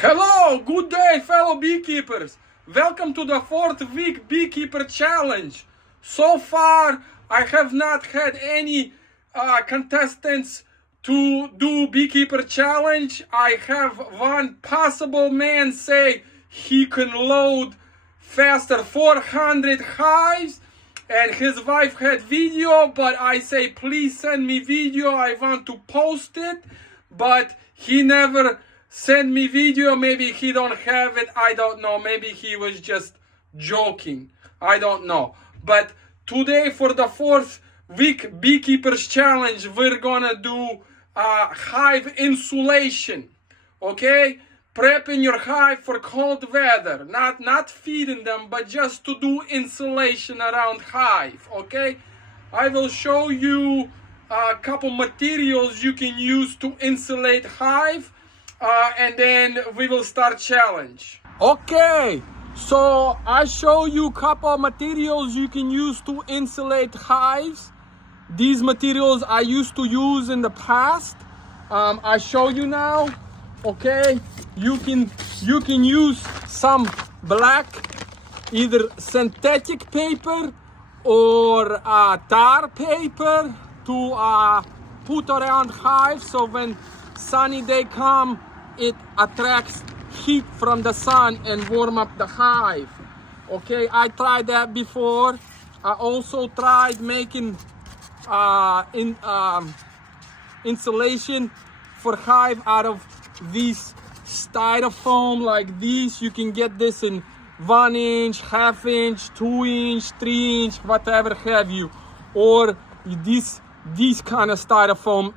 Hello, good day, fellow beekeepers. Welcome to the 4th week beekeeper challenge. So far, I have not had any contestants to do beekeeper challenge. I have one possible man say he can load faster 400 hives, and his wife had video, but I say please send me video, I want to post it, but he never send me video. Maybe he don't have it, I don't know, maybe he was just joking, I don't know. But today, for the 4th week beekeepers challenge, we're gonna do hive insulation. Okay, prepping your hive for cold weather, not feeding them, but just to do insulation around hive. Okay, I will show you a couple materials you can use to insulate hive, and then we will start challenge. Okay, so I show you couple materials you can use to insulate hives. These materials I used to use in the past. I show you now. Okay, you can use some black, either synthetic paper or tar paper to put around hives, so when sunny day come, it attracts heat from the sun and warm up the hive. Okay, I tried that before. I also tried making insulation for hive out of these styrofoam like these. You can get this in 1 inch, half inch, 2 inch, 3 inch, whatever have you, or these kind of styrofoam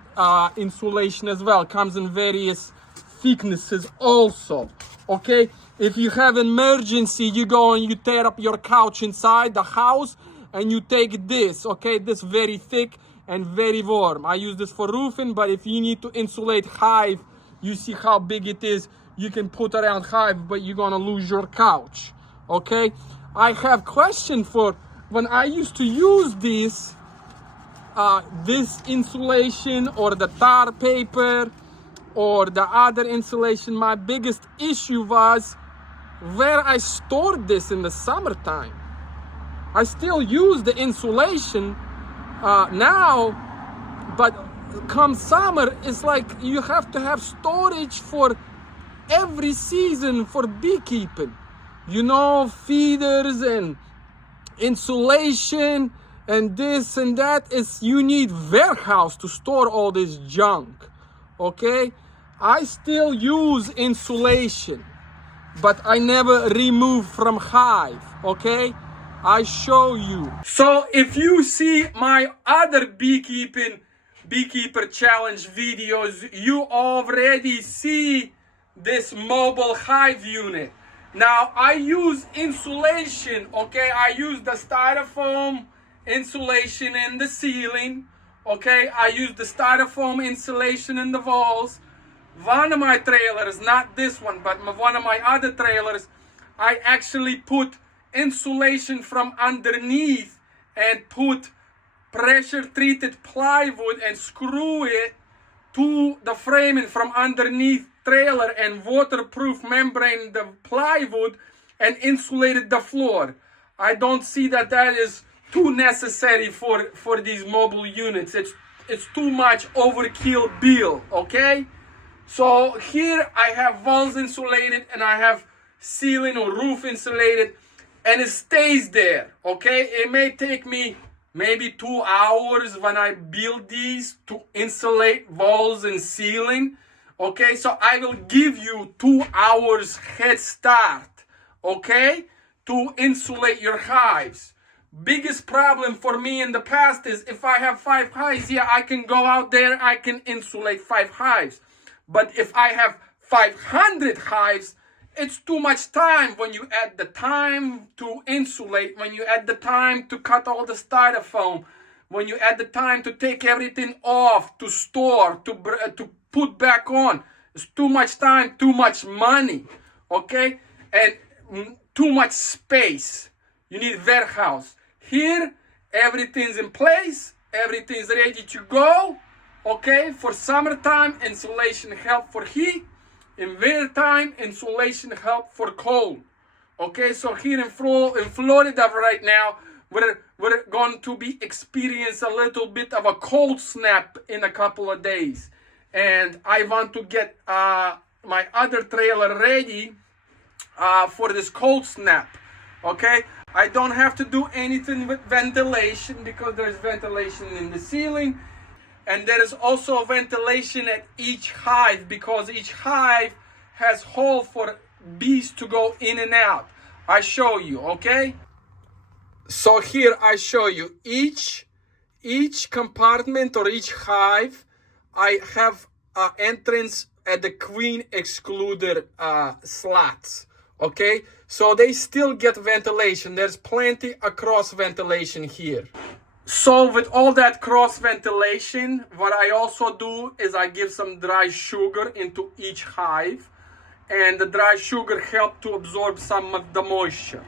insulation as well. Comes in various thicknesses also. Okay, if you have an emergency, you go and you tear up your couch inside the house and you take this. Okay, this very thick and very warm. I use this for roofing, but if you need to insulate hive, you see how big it is, you can put around hive, but you're gonna lose your couch. Okay, I have question for when I used to use this insulation or the tar paper or the other insulation. My biggest issue was where I stored this in the summertime. I still use the insulation now, but come summer, it's like you have to have storage for every season for beekeeping. You know, feeders and insulation and this and that. Is you need warehouse to store all this junk. Okay, I still use insulation, but I never remove from hive. Okay, I show you. So if you see my other beekeeper challenge videos, you already see this mobile hive unit. Now I use insulation. Okay, I use the styrofoam insulation in the ceiling. Okay, I use the styrofoam insulation in the walls. One of my trailers, not this one, but one of my other trailers, I actually put insulation from underneath and put pressure treated plywood and screw it to the framing from underneath trailer and waterproof membrane the plywood and insulated the floor. I don't see that is too necessary for these mobile units. It's too much overkill bill. Okay, so here I have walls insulated and I have ceiling or roof insulated, and it stays there. Okay, it may take me maybe 2 hours when I build these to insulate walls and ceiling. Okay, so I will give you 2 hours head start, okay, to insulate your hives. Biggest problem for me in the past is if I have 5 hives, yeah, I can go out there, I can insulate 5 hives. But if I have 500 hives, it's too much time. When you add the time to insulate, when you add the time to cut all the styrofoam, when you add the time to take everything off, to store, to put back on, it's too much time, too much money, okay, and too much space. You need warehouse. Here, everything's in place, everything's ready to go, okay, for summertime, insulation help for heat. In winter time, insulation help for cold. Okay, so here in Florida right now, we're going to be experience a little bit of a cold snap in a couple of days. And I want to get my other trailer ready for this cold snap. Okay, I don't have to do anything with ventilation because there's ventilation in the ceiling. And there is also ventilation at each hive because each hive has hole for bees to go in and out. I show you, okay? So here I show you each compartment or each hive. I have an entrance at the queen excluder slots, okay? So they still get ventilation. There's plenty of cross ventilation here. So with all that cross ventilation, what I also do is I give some dry sugar into each hive, and the dry sugar help to absorb some of the moisture.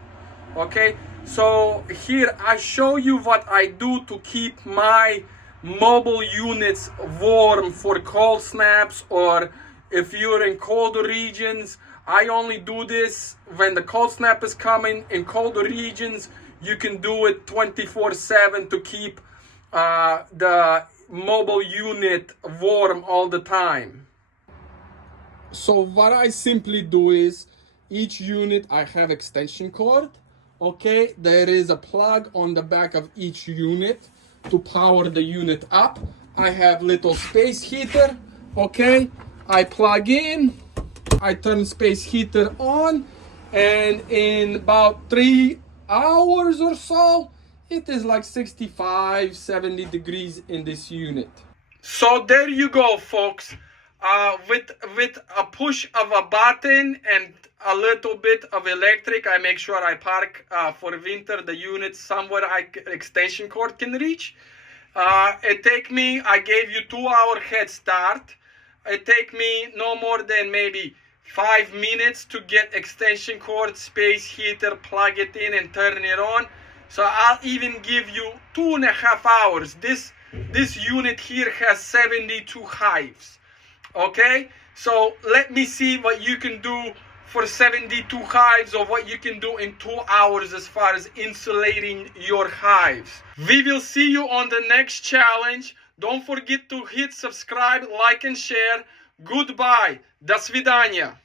Okay, so here I show you what I do to keep my mobile units warm for cold snaps, or if you're in colder regions. I only do this when the cold snap is coming. In colder regions, you can do it 24/7 to keep the mobile unit warm all the time. So what I simply do is, each unit I have extension cord. Okay, there is a plug on the back of each unit to power the unit up. I have little space heater. Okay, I plug in, I turn space heater on, and in about 3 hours or so, it is like 65-70 degrees in this unit. So there you go, folks. With a push of a button and a little bit of electric, I make sure I park for winter the unit somewhere extension cord can reach. I gave you 2-hour head start. It take me no more than maybe 5 minutes to get extension cord, space heater, plug it in and turn it on. So I'll even give you 2.5 hours. This unit here has 72 hives. Okay, so let me see what you can do for 72 hives, or what you can do in 2 hours as far as insulating your hives. We will see you on the next challenge. Don't forget to hit subscribe, like and share. Goodbye. До свидания.